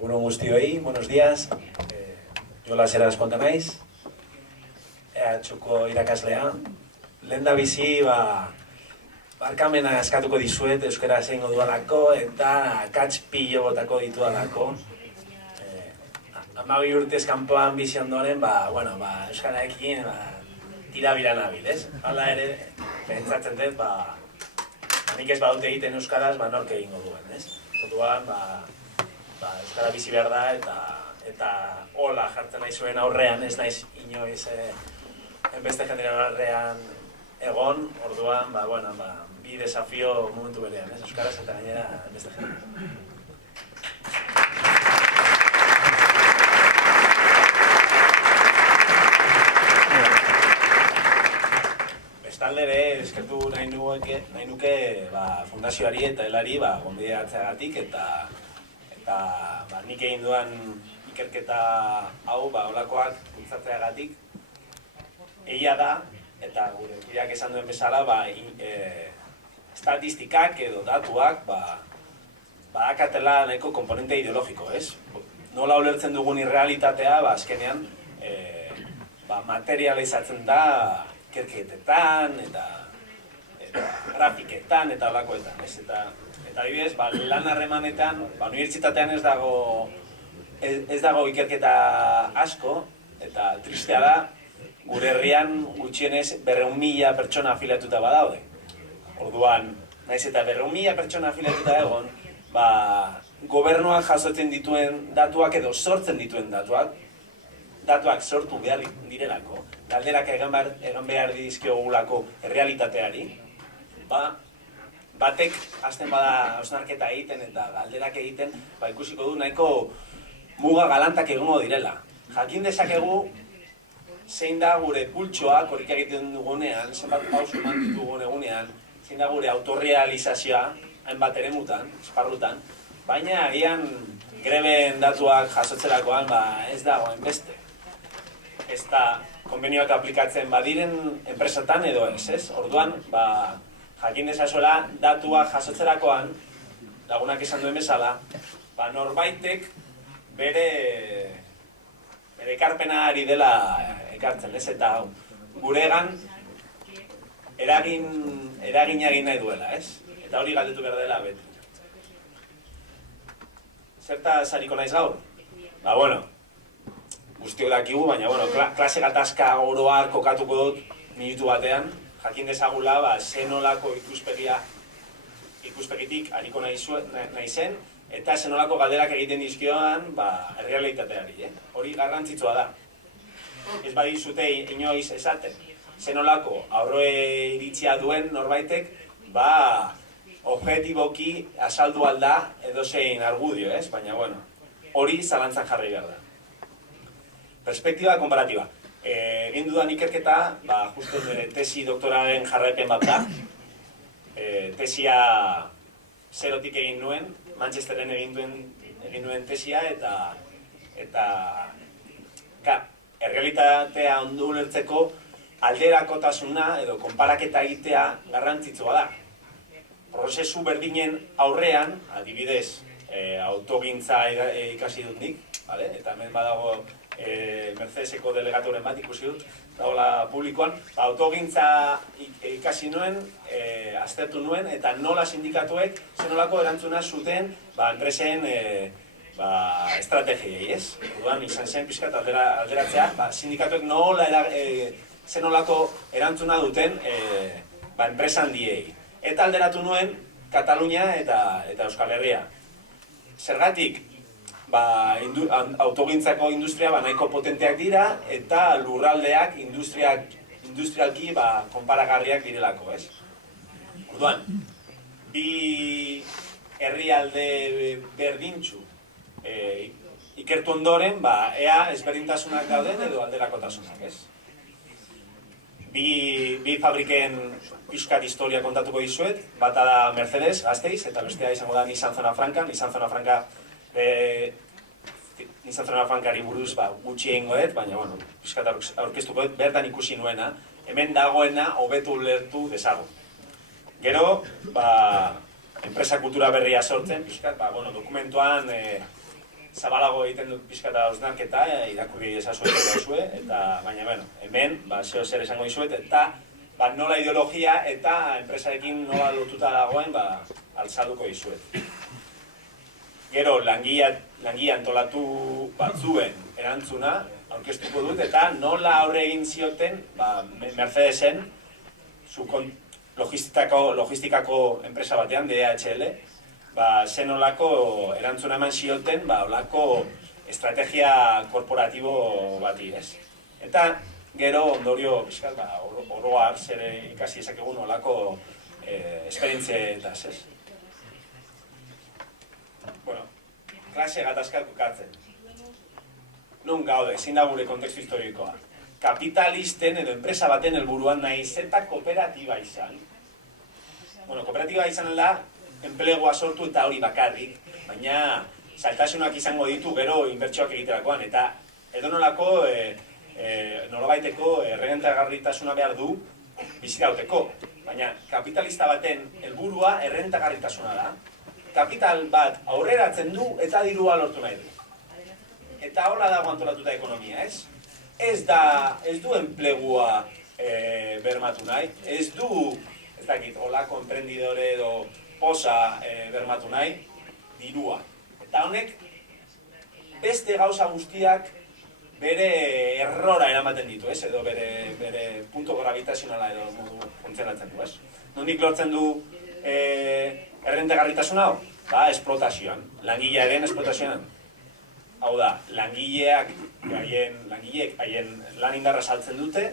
Egunon guztioi, buenos días. Jolas Erazkonta naiz. EHko irakaslea. Lenda bizi, barkamena eskatuko dizuet euskara zeingo dualako eta akats pilo botako ditualako. 12 urtez kanpoan bizi ondoren, euskaraekin tira-bira nabil, ez? Hala ere, pentsatzen dut, nik ez badute egiten euskaraz, nork egingo duen, ez? Orduan, euskara bizi behar da eta hola jartzen nahi zuen aurrean, ez naiz inoiz beste jendearen aurrean egon, orduan, bi desafio momentu berean, ez? Euskaraz eta gainera beste jendearen. Bestalde ere, eskertu nahi nuke fundazioari eta helari gonbidatzeagatik eta nik egin duan ikerketa hau olakoak bultzatzeagatik egia da, eta gure kideak esan duen bezala estatistikak edo datuak badakatela nahiko komponente ideologiko, ez? Nola ulertzen dugun irrealitatea, azkenean materializatzen da ikerketetan eta grafiketan eta olakoetan, ez? Eta adibidez, lan harremanetan, unibertsitatean ez dago ikerketa asko, eta tristea da, gure herrian gutxienez 200.000 pertsona afiliatuta badaude. Orduan, naiz eta 200.000 pertsona afiliatuta egon, gobernuak jasotzen dituen datuak edo sortzen dituen datuak sortu behar direlako, galderak egan behar dizkiogulako errealitateari, batek hasten bada hausnarketa egiten eta galderak egiten, ikusiko du nahiko muga galantak egongo direla. Jakin dezakegu zein da gure pultsoa korrika egiten dugunean, zenbat pausu eman ditugun egunean, zein da gure autorrealizazioa hainbat eremutan, esparrutan, baina agian greben datuak jasotzerakoan ez dago hainbeste. Ez da konbenioak aplikatzen badiren enpresatan edo ez? Orduan, jakin dezazuela datuak jasotzerakoan, lagunak esan duen bezala, norbaitek bere ekarpena ari dela ekartzen, ez? Eta guregan eragina egin nahi duela, ez? Eta hori galdetu behar dela beti. Zertaz hariko naiz gaur? Guztiok dakigu, baina klase gatazka oroar kokatuko dut minutu batean, jakin dezagula zenolako ikuspegitik hariko nahi zen, eta zenolako galderak egiten dizkioan errealitateari. Hori garrantzitsua da. Ez badizute inoiz esaten, zenolako aurre iritzia duen norbaitek, objetiboki azaldu alda edozein argudio, ez? Baina, hori zalantzan jarri behar da. Perspektiba komparatiba. Egin dudan ikerketa, justu tesi doktoraren jarraipen bat da. Tesia zerotik egin nuen, Manchesteren egin nuen tesia, eta errealitatea ondo ulertzeko alderakotasuna edo konparaketa egitea garrantzitsua da. Prozesu berdinen aurrean, adibidez, autogintza ikasi dut nik, eta hemen badago Mercedeseko delegatoren bat ikusi dut, dagoela publikoan, autogintza ikasi nuen, aztertu nuen, eta nola sindikatuek zenolako erantzuna zuten enpresen estrategiei, ez? Orduan izan zen pixkat alderatzea, sindikatuek zenolako erantzuna duten enpresa handiei. Eta alderatu nuen Katalunia eta Euskal Herria. Zergatik, autogintzako industria nahiko potenteak dira eta lurraldeak industrialki konparagarriak direlako, ez? Orduan, bi herrialde berdintsu ikertu ondoren, ea ezberdintasunak dauden edo alderakotasunak, ez? Bi fabriken pixkat historia kontatuko dizuet, bata da Mercedes, Gasteiz, eta bestea izango da Nissan Zona Franca. Nissan Zona Francari buruz gutxi egingo dut, baina pixkat aurkeztuko dut, bertan ikusi nuena, hemen dagoena hobetu ulertu dezagun. Gero, enpresa kultura berria sortzen, pixkat, dokumentuan zabalago egiten dut pixkata hausnarketa, irakurri ezazue eta baina, bueno, hemen, zeo zer esango dizuet, eta nola ideologia eta enpresarekin nola lotuta dagoen, altzatuko dizuet. Gero, langia antolatu batzuen erantzuna, aurkeztuko dut, eta nola aurre egin zioten, Mercedesen, logistikako enpresa batean, DHL, zen olako erantzuna eman zioten, olako estrategia korporatibo bati, ez? Eta, gero, ondorio, bizkat, oroar, zer ikasi ezakegun olako esperientzietaz, ez? Bueno, klase gatazkak bukatzen. Non gaude, zein da gure kontekstu historikoa. Kapitalisten edo enpresa baten helburuan nahiz eta kooperatiba izan. Bueno, kooperatiba izan da, enplegua sortu eta hori bakarrik, baina zailtasunak izango ditu gero inbertsioak egiterakoan, eta edonolako nolabaiteko errentagarritasuna behar du bizirauteko. Baina kapitalista baten helburua errentagarritasuna da. Kapital bat aurreratzen du eta dirua lortu nahi du. Eta hola dago antolatuta ekonomia, ez? Ez du enplegua bermatu nahi, ez du, ez dakit, holako emprendidore edo posa bermatu nahi, dirua. Eta honek, beste gauza guztiak bere errora eramaten ditu, ez? Edo bere punto gravitazionala edo modu funtzionatzen du, ez? Nondik lortzen du errentagarritasuna hau? Esplotazioan, langilearen esplotazioan. Hau da, langileek haien lan indarra saltzen dute,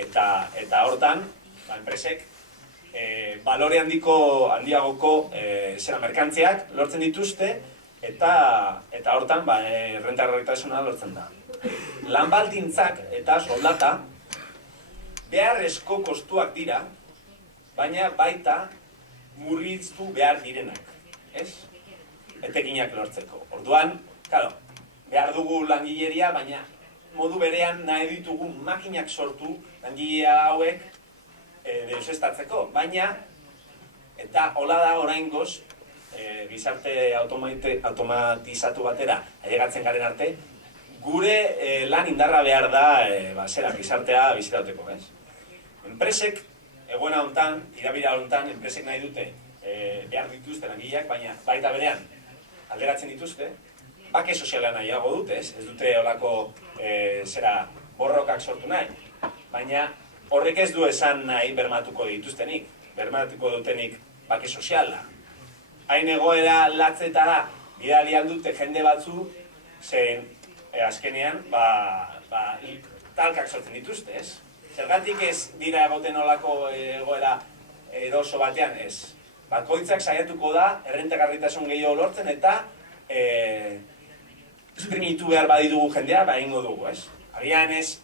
eta hortan, enpresek, balore handiagoko merkantziak lortzen dituzte, eta hortan errentagarritasuna lortzen da. Lan baldintzak eta soldata beharrezko kostuak dira, baina baita murriztu behar direnak, ez? Etekinak lortzeko. Orduan, claro, behar dugu langileria, baina modu berean nahi ditugu makinak sortu langilea hauek deusestatzeko, baina, eta hola da oraingoz, gizarte automatizatu batera ailegatzen garen arte, gure lan indarra behar da gizartea bizitauteko, ez? Enpresek, egoena hontan, tirabira hontan, enpresek nahi dute behar dituzte langileak, baina baita berean alderatzen dituzte, bake soziala nahiago dute, ez dute olako borrokak sortu nahi, baina horrek ez du esan nahi bermatuko dituztenik, bermatuko dutenik bake soziala. Hain egoera latzetara bidali aldute jende batzu, zen azkenean talkak sortzen dituzte, ez? Zergatik ez dira egoten olako egoera eroso batean, ez? Bakoitzak saiatuko da errentagarritasun gehiago lortzen eta esprimitu behar baditugu jendea, egingo dugu, ez? Agian ez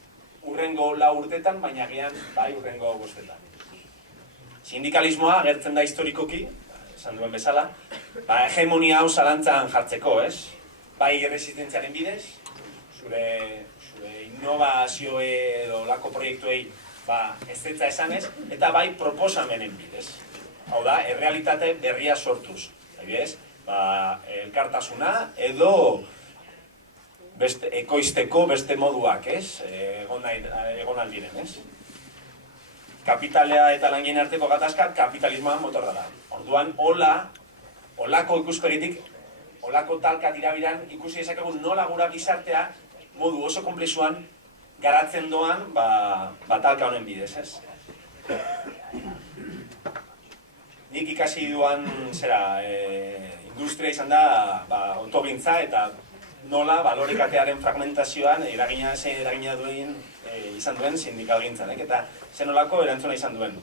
urrengo 4 urtetan, baina agian bai urrengo 5 urtetan. Sindikalismoa agertzen da historikoki, esan duen bezala, hegemonia hau zalantzan jartzeko, ez? Bai erresistentziaren bidez, zure innovazioe edo lako proiektuei ez esanez, eta bai proposamenen bidez. Hau da, errealitate berria sortuz. Adibidez, elkartasuna edo ekoizteko beste moduak, ez? Egon aldiren, ez? Kapitalea eta langien arteko gatazka kapitalismoa motorra da. Orduan, holako ikuspegitik, holako talka tirabiran ikusi dezakegu nola gura gizartea modu oso komplexuan garatzen doan talka honen bidez, ez? Nik ikasi duan industria izan da autogintza eta nola balorekatearen fragmentazioan eragina izan duen sindikalgintzan, eta zen nolako erantzuna izan duen.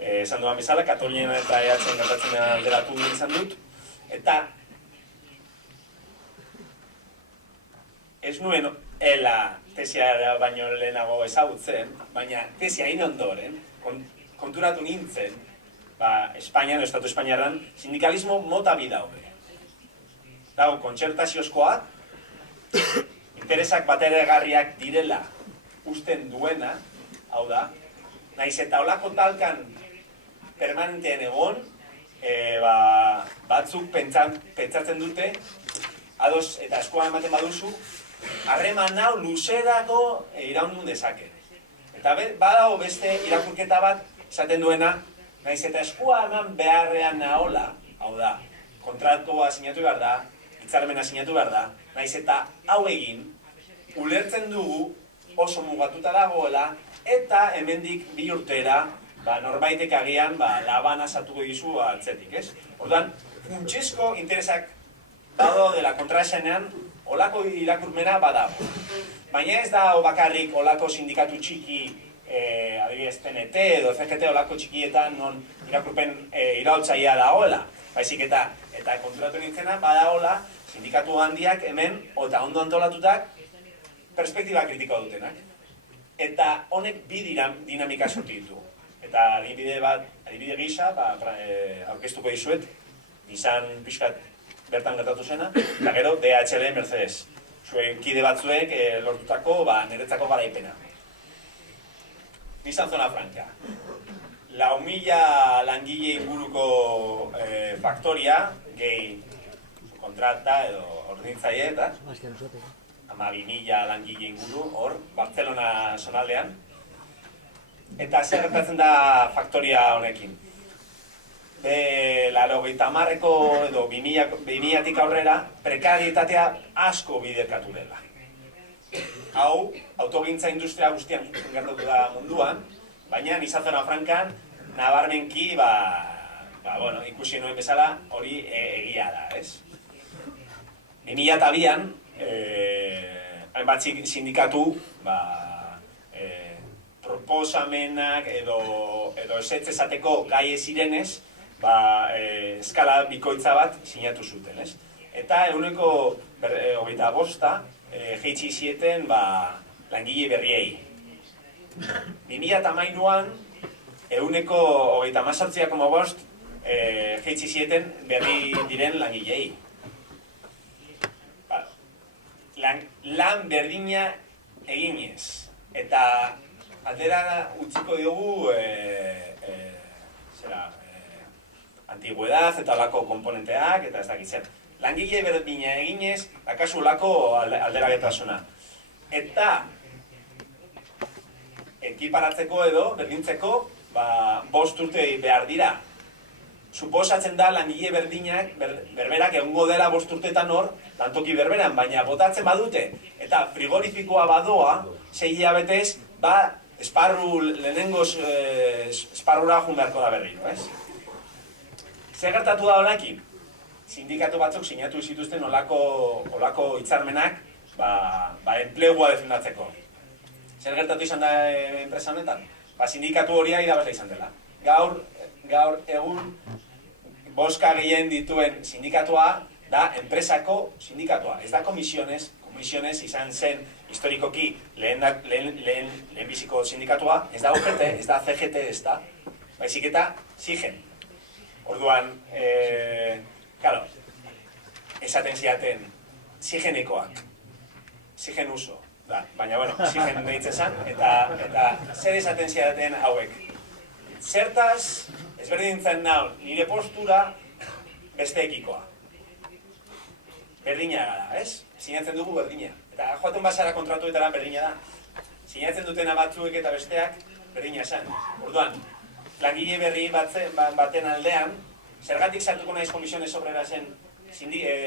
Esan duan bezala, Katalunian eta EHen gertatzen alderatu izan dut, eta ez nuen tesia baino lehenago ezagutzen, baina tesia hain ondoren, konturatu nintzen, Espainian, Estatu Espainiarran, sindikalismo mota bi daude. Dago, kontzertaziozkoa, interesak bateregarriak direla usten duena, hau da, nahiz eta olako talkan permanentean egon, batzuk pentsatzen dute, ados eta eskua ematen baduzu, harreman hau luzerako iraundun dezake. Eta badago beste irakurketa bat esaten duena, naiz eta eskua eman beharrean nahola, hau da, kontratua sinatu behar da, hitzarmena sinatu behar da, naiz eta hau egin, ulertzen dugu oso mugatuta dagoela, eta hemendik 2 urtera, norbaitek agian labana sartuko dizu atzetik, ez? Orduan, funtsezko interesak badago dela kontraesanean, olako irakurmena badago. Baina ez da bakarrik olako sindikatu txiki, adibidez PNT edo CGT olako txikietan non irakurpen iraultzailea dagoela. Baizik eta konturatu nintzena badagoela sindikatu handiak hemen eta ondo antolatutak perspektiba kritikoa dutenak. Eta honek bi dinamika sortu ditu. Eta adibide gisa, aurkeztuko dizuet, izan pixkat bertan gertatu zena, eta gero DHL Mercedes. Zuen kide batzuek lortutako niretzako garaipena. Nissan Zona Franca. 4.000 langile inguruko faktoria, gehi kontrata edo ordintzaile eta 12.000 langile inguru, hor, Barcelona zonaldean. Eta zer gertatzen da faktoria honekin. 90ko edo 2000tik aurrera prekarietatea asko biderkatu dela. Hau, autogintza industria guztian gertatu da munduan, baina Nissan Zona Francan nabarmenki, ikusi nuen bezala, hori egia da, ez? 2002an, hainbat sindikatu, proposamenak edo ezetz esateko gai ez zirenez, eskala bikoitza bat sinatu zuten, ez? Eta eguneko 25 jeitsi zieten langile berriei. 2013an eguneko 38,5 jeitsi zieten berri diren langilei. Lan berdina eginez. Eta aldera utziko diogu antigüedad eta olako komponenteak eta ez dakitzen. Langile berdina eginez, akasu olako alderagetasuna. Eta ekiparatzeko edo, berdintzeko, 5 urte behar dira. Suposatzen da langile berdinak, berberak egongo dela 5 urtetan hor, lantoki berberan, baina botatzen badute, eta frigorifikoa badoa, 6 hilabetez, lehenengoz esparrura joan beharko da berriro, ez? Zer gertatu da honekin? Sindikatu batzuk sinatu zituzten olako hitzarmenak enplegua defendatzeko. Zer gertatu izan da enpresa honetan? Sindikatu horia irabazle izan dela. Gaur egun boska gehien dituen sindikatua da enpresako sindikatua. Ez da komisiones izan zen historikoki lehen biziko sindikatua, ez da UGT, ez da CGT, ez da, baizik eta SIGEN. Orduan, esaten ziaten SIGENekoak, SIGEN uso, baina, SIGEN behitzen zen, eta zer esaten ziaten hauek. Zertaz, ezberdintzen nau, nire postura besteekikoa. Berdina gara, ez? Sinatzen dugu berdina. Eta joaten basara kontratuetara berdina da. Sinatzen dutena batzuek eta besteak berdina esan. Orduan, langile berri baten aldean, zergatik sartuko naiz komisiones obrera zen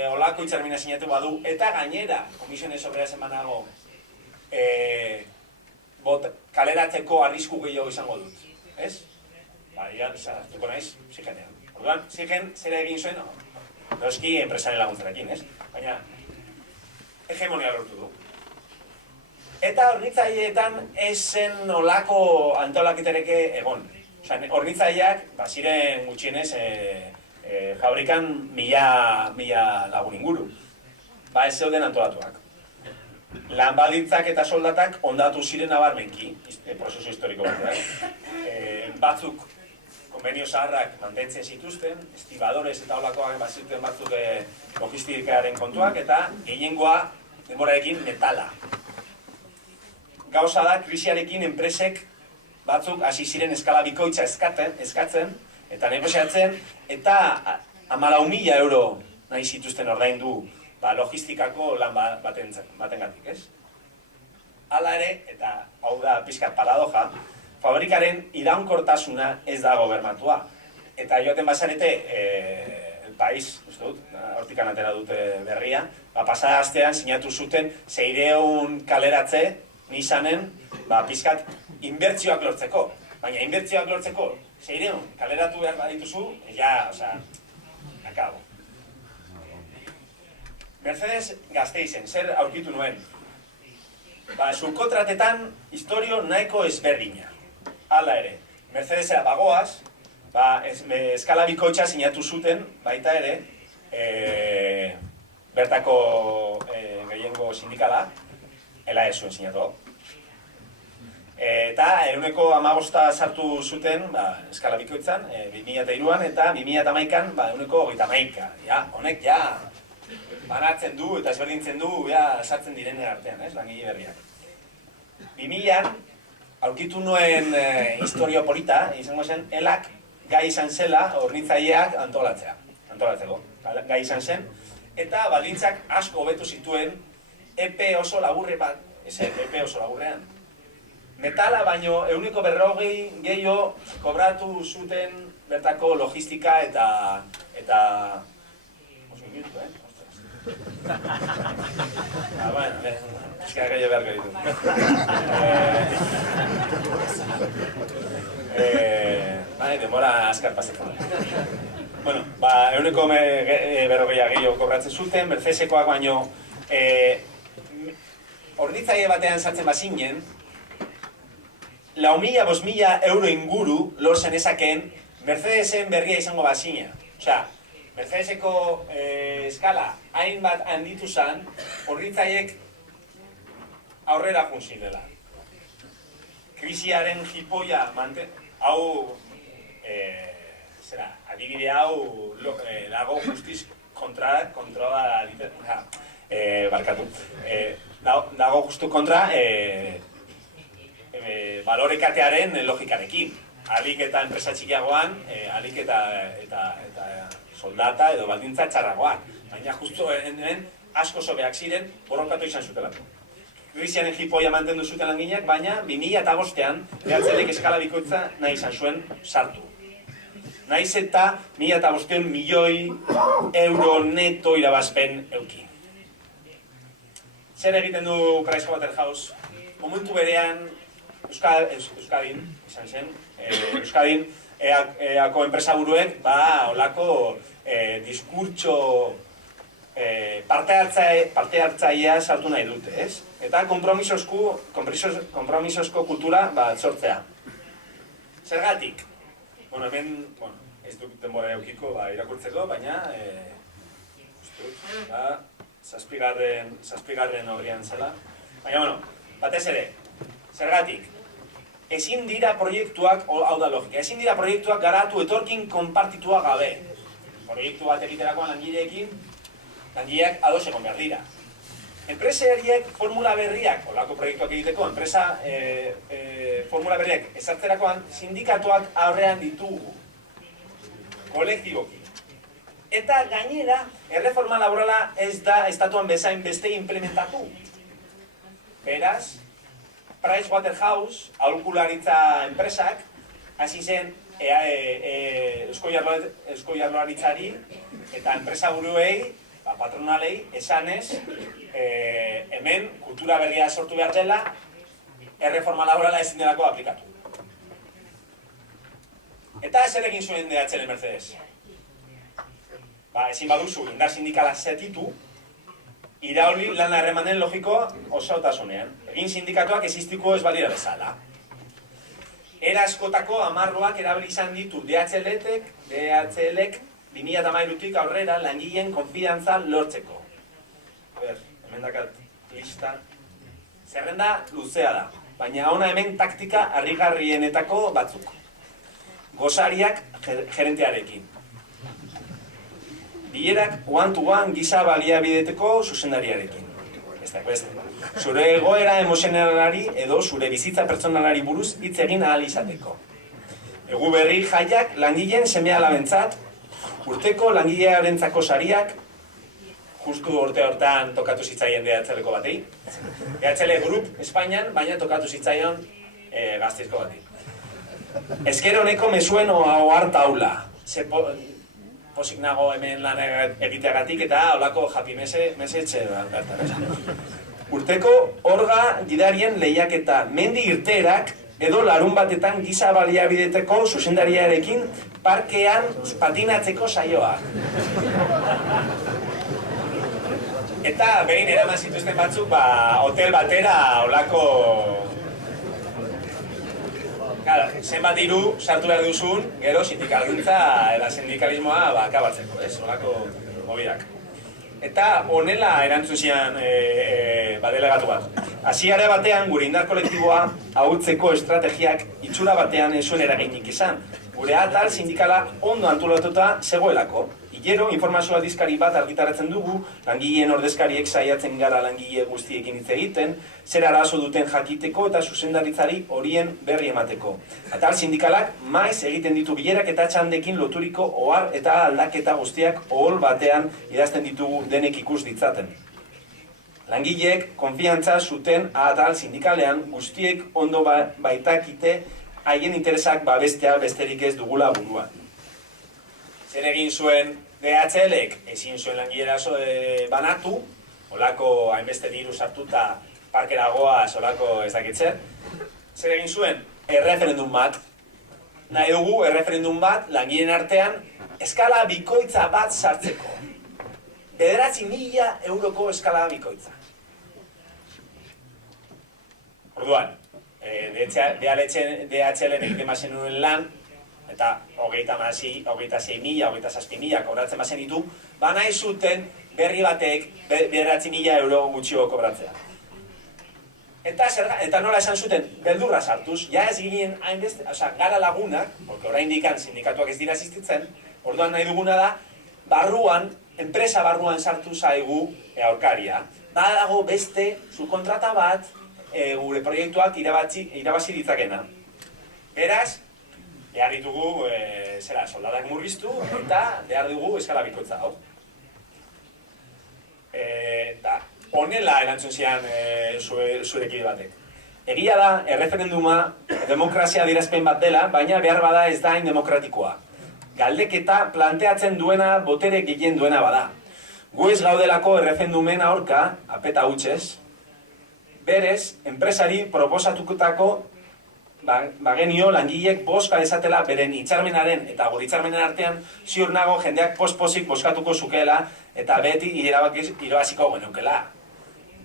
olako hitzarmena sinatu badu, eta gainera komisiones obrera zen banago kaleratzeko arrisku gehiago izango dut. Ez? Sartuko naiz SIGENean. Orduan, SIGEN zera egin zuen, noski enpresaren laguntzarekin, ez? Baina, hegemonia lortu du. Eta hornitzaileetan ez zen olako antolakitereke egon. Hornitzaileak, ziren gutxienez, fabrikan 1000 lagun inguru. Ez zeuden antolatuak. Lan baldintzak eta soldatak ondatu ziren nabarmenki, prozesu historiko batean. Batzuk konbenio zaharrak mantentzen zituzten, estibadores eta olakoak bazituen batzuk logistikaren kontuak, eta gehiengoa denborarekin metala. Gauza da, krisiarekin enpresek batzuk hasi ziren eskala bikoitza eskatzen, eta negoziatzen, eta 14.000 euro nahi zituzten ordaindu logistikako lan batengatik, ez? Hala ere, eta hau da pixkat paradoja, fabrikaren iraunkortasuna ez dago bermatua. Eta joaten bazarete, El País, uste dut, hortikan atera dute berria, pasada astean sinatu zuten 600 kaleratze Nissanen pixkat inbertsioak lortzeko. Baina inbertsioak lortzeko 600 kaleratu behar badituzu, ja, akabo. Mercedes Gasteizen, zer aurkitu nuen? Subkontratetan historio nahiko ezberdina. Hala ere, Mercedesera bagoaz, eskala bikoitza sinatu zuten, baita ere, bertako gehiengo sindikala, ela ez zuen sinatu. Eta 15% sartu zuten eskala bikoitzan, 2003an eta 2011an 131. Honek ja banatzen du eta ezberdintzen du sartzen direnen artean, langile berriak. 2000an aurkitu nuen historio polita, izango zen, elak gai izan zela hornitzaileak antolatzeko. Gai izan zen, eta baldintzak asko hobetu zituen epe oso laburrean. Metala baino 140 gehiago kobratu zuten bertako logistika eta... Oso ingitu, Bueno, eskara gehiago beharko ditu. Demora askar pasetan. Bueno, 140 gehiago kobratzen zuten, Mercedesekoak baino hornitzaile batean sartzen bazinen, 4.000-5.000 euro inguru lortzen ezakeen Mercedesen berria izango bazina. Osea, Mercedeseko eskala hainbat handitu zen, hornitzaileek aurrera juntzin dela. Krisiaren jipoia adibide hau dago justiz dago justu kontra balorekatearen logikarekin. Alik eta enpresa txikiagoan, alik eta soldata edo baldintza txarragoak. Baina justu hemen asko sobeak ziren borrokatu izan zutelako. Krisiaren jipoia mantendu zuten langileak, baina 2005an behatzelek eskala bikoitza nahi izan zuen sartu. Nahiz eta 2005 milioi euro neto irabazpen euki. Zer egiten du PricewaterhouseCoopers? Momentu berean Euskadin, izan zen, Euskadin eako enpresaburuek olako diskurtso parte hartzailea sartu nahi dute, ez? Eta konpromisozko kultura sortzea. Zergatik? Hemen, ez dut denbora eukiko irakurtzeko, baina zazpigarren horrian zela. Baina, batez ere, zergatik? Ezin dira proiektuak, hau da logika, ezin dira proiektuak garatu etorkin konpartitua gabe. Proiektu bat egiterakoan langileekin, langileak ados egon behar dira. Enpresariek formula berriak, olako proiektuak egiteko, formula berriak ezartzerakoan sindikatuak aurrean ditugu, kolektiboki. Eta gainera, erreforma laborala ez da estatuan bezain beste implementatu. Beraz, PricewaterhouseCoopers, aholkularitza enpresak, hasi zen Eusko Jaurlaritzari eta enpresa buruei, patronalei, esanez, hemen kultura berria sortu behar dela, erreforma laborala ezin delako aplikatu. Eta zer egin zuen DHL Mercedes? Ezin baduzu indar sindikala zetitu, irauli lan harremanen logikoa osautasunean. Egin sindikatuak existiko ez balira bezala. Era askotako amarroak erabili izan ditu DHL-ek 2013tik aurrera langileen konfidantza lortzeko. Hemen dakat lista. Zerrenda luzea da, baina hona hemen taktika harrigarrienetako batzuk. Gosariak gerentearekin. Bilerak one-to-one gisa baliabideteko zuzendariarekin. Zure egoera emozionalari edo zure bizitza pertsonalari buruz hitz egin ahal izateko. Egu berri jaiak langileen seme-alabentzat, urteko langilearentzako sariak, justu urte hortan tokatu zitzaien DHL-ko bati. DHL Group Espainian, baina tokatu zitzaion Gasteizko bati. Esker honeko mesuen ohar taula. Posik nago hemen lan egiteagatik eta holako japi mesetxe bertan. Urteko orga gidarien lehiaketa, mendi irteerak edo larun batetan giza baliabideteko zuzendariarekin parkean patinatzeko saioa. Eta behin eraman zituzten batzuk, hotel batera holako... Zenbat diru sartu behar duzun, gero sindikalgintza eta sindikalismoa akabatzeko, holako mobidak. Eta honela erantzun zian delegatu bat. Hasiera batean, gure indar kolektiboa ahultzeko estrategiak itxura batean ez zuen eraginik izan. Gure atal sindikala ondo antolatuta zegoelako. Gero, informazio aldizkari bat argitaratzen dugu, langileen ordezkariek saiatzen gara langile guztiekin hitz egiten, zer arazo duten jakiteko eta zuzendaritzari horien berri emateko. Atal sindikalak maiz egiten ditu bilerak eta txandekin loturiko ohar eta aldaketa guztiak ohol batean idazten ditugu denek ikus ditzaten. Langileek konfiantza zuten atal sindikalean guztiek ondo baitakite haien interesak babestea besterik ez dugula buruan. Zer egin zuen DHL-ek ezin zuen langilera banatu, holako hainbeste diru sartuta parkera goaz, holako ez dakitzer. Zer egin zuen? Erreferendum bat. Nahi dugu erreferendum bat langileen artean eskala bikoitza bat sartzeko. 9.000 euroko eskala bikoitza. Orduan, DHL-en egiten bazen nuen lan, eta 26.000, 27.000 kobratzen bazen ditu, nahi zuten berri batek 9.000 euro gutxio kobratzea. Eta nola esan zuten, beldurra sartuz, ja ez ginen hainbeste, gara lagunak, porque oraindik sindikatuak ez dira asistitzen, orduan nahi duguna da, barruan, enpresa barruan sartu zaigu aurkaria. Badago beste subkontrata bat, gure proiektuak irabazi ditzakena. Beraz, behar ditugu soldadak murriztu eta behar dugu eskala bikoitza hau. Eta honela erantzun zian zurekide batek. Egia da, erreferenduma demokrazia adierazpen bat dela, baina behar bada ez da hain demokratikoa. Galdeketa planteatzen duena botere gehien duena bada. Gu ez gaudelako erreferendumen aurka, apeta hutsez, berez, enpresari proposatukutako bagenio langileek boska dezatela beren hitzarmenaren eta gure hitzarmenen artean ziur nago jendeak pospozik boskatuko zukeela eta beti irabaziko geneukela.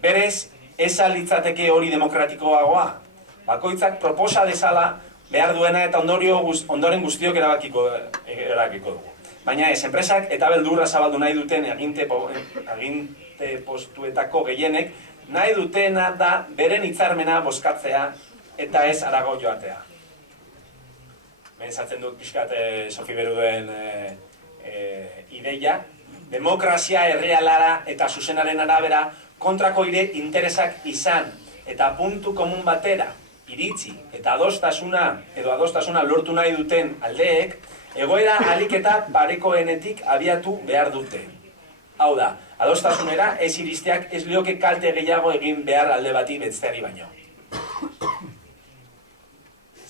Berez, ez litzateke hori demokratikoagoa. Bakoitzak proposa dezala behar duena eta ondoren guztiok erabakiko dugu. Baina ez, enpresak eta beldurra zabaldu nahi duten aginte postuetako gehienek nahi dutena da beren hitzarmena boskatzea eta ez harago joatea. Pentsatzen dut pixkat Sofi Beruden ideia. Demokrazia errealara eta zuzenaren arabera kontrako interesak izan eta puntu komun batera iritsi eta adostasuna lortu nahi duten aldeek egoera ahalik eta parekoenetik abiatu behar dute. Hau da, adostasunera ez iristeak ez lioke kalte gehiago egin behar alde bati besteari baino.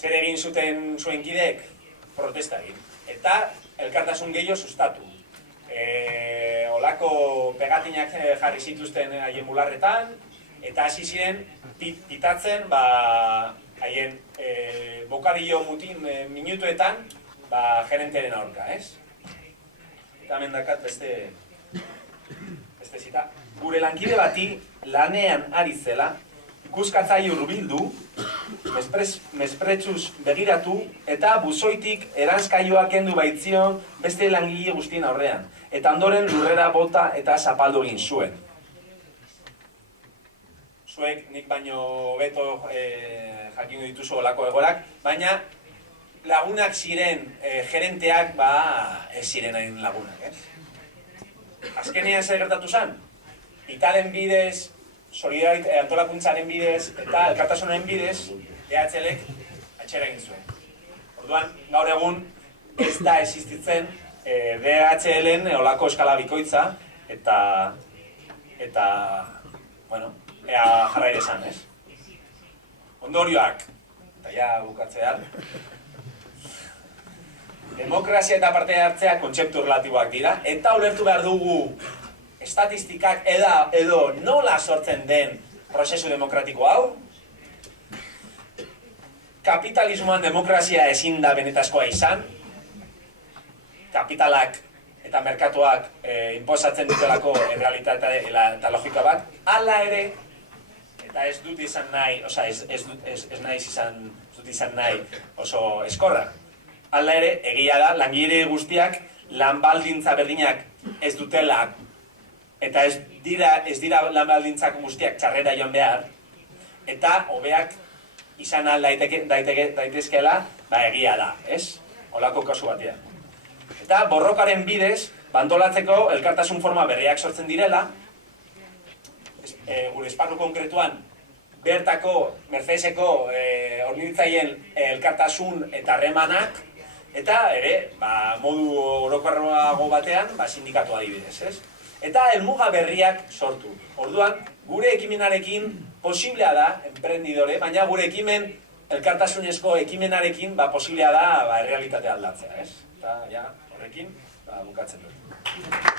Zer egin zuten zuen kideek? Protesta egin. Eta elkartasun gehiago sustatu. Olako pegatinak jarri zituzten haien bularretan, eta hasi ziren pitatzen haien bokadillo minutuetan gerenteren aurka, ez? Eta hemen dakat beste zita. Gure lankide bati lanean ari zela, ikuskatzailu hurbildu, mespretsuz begiratu eta buzoitik eranskailoa kendu baitzion beste langile guztien aurrean. Eta ondoren lurrera bota eta zapaldu egin zuen. Zuek nik baino beto jakin dituzu olako egorak, baina lagunak ziren gerenteak ez ziren hain lagunak, ez? Azkenean zer gertatu zen? Italen bidez, antolakuntzaren bidez eta elkartasunaren bidez, DHL-ek atxera egin zuen. Orduan, gaur egun ez da existitzen DHL-en olako eskala bikoitza eta eta, bueno, ea jarrai esan, ez? Ondorioak, eta ja bukatzean, demokrazia eta parte hartzea kontzeptu relatiboak dira, eta ulertu behar dugu estatistikak edo nola sortzen den prozesu demokratiko hau. Kapitalismoan demokrazia ezin da benetazkoa izan, kapitalak eta merkatuak inposatzen dutelako errealitate eta logika bat, hala ere, eta ez dut izan nahi, oza, ez dut izan nahi oso eskorra. Hala ere, egia da, langile guztiak lan baldintza berdinak ez dutela, eta ez dira lan baldintzak guztiak txarrera joan behar, eta hobeak izan daitezkeela, egia da, ez? Olako kasu batean. Eta borrokaren bidez, bantolatzeko elkartasun forma berriak sortzen direla, gure esparru konkretuan, bertako, Mercedeseko hornitzaileen elkartasun eta harremanak, eta ere, modu orokorrago batean, sindikatu adibidez, ez? Eta helmuga berriak sortu. Orduan, gure ekimenarekin posiblea da, emprendidore, baina gure ekimen, elkartasunezko ekimenarekin, posiblea da, errealitatea aldatzea, ez? Eta, ja, horrekin, bukatzen dut.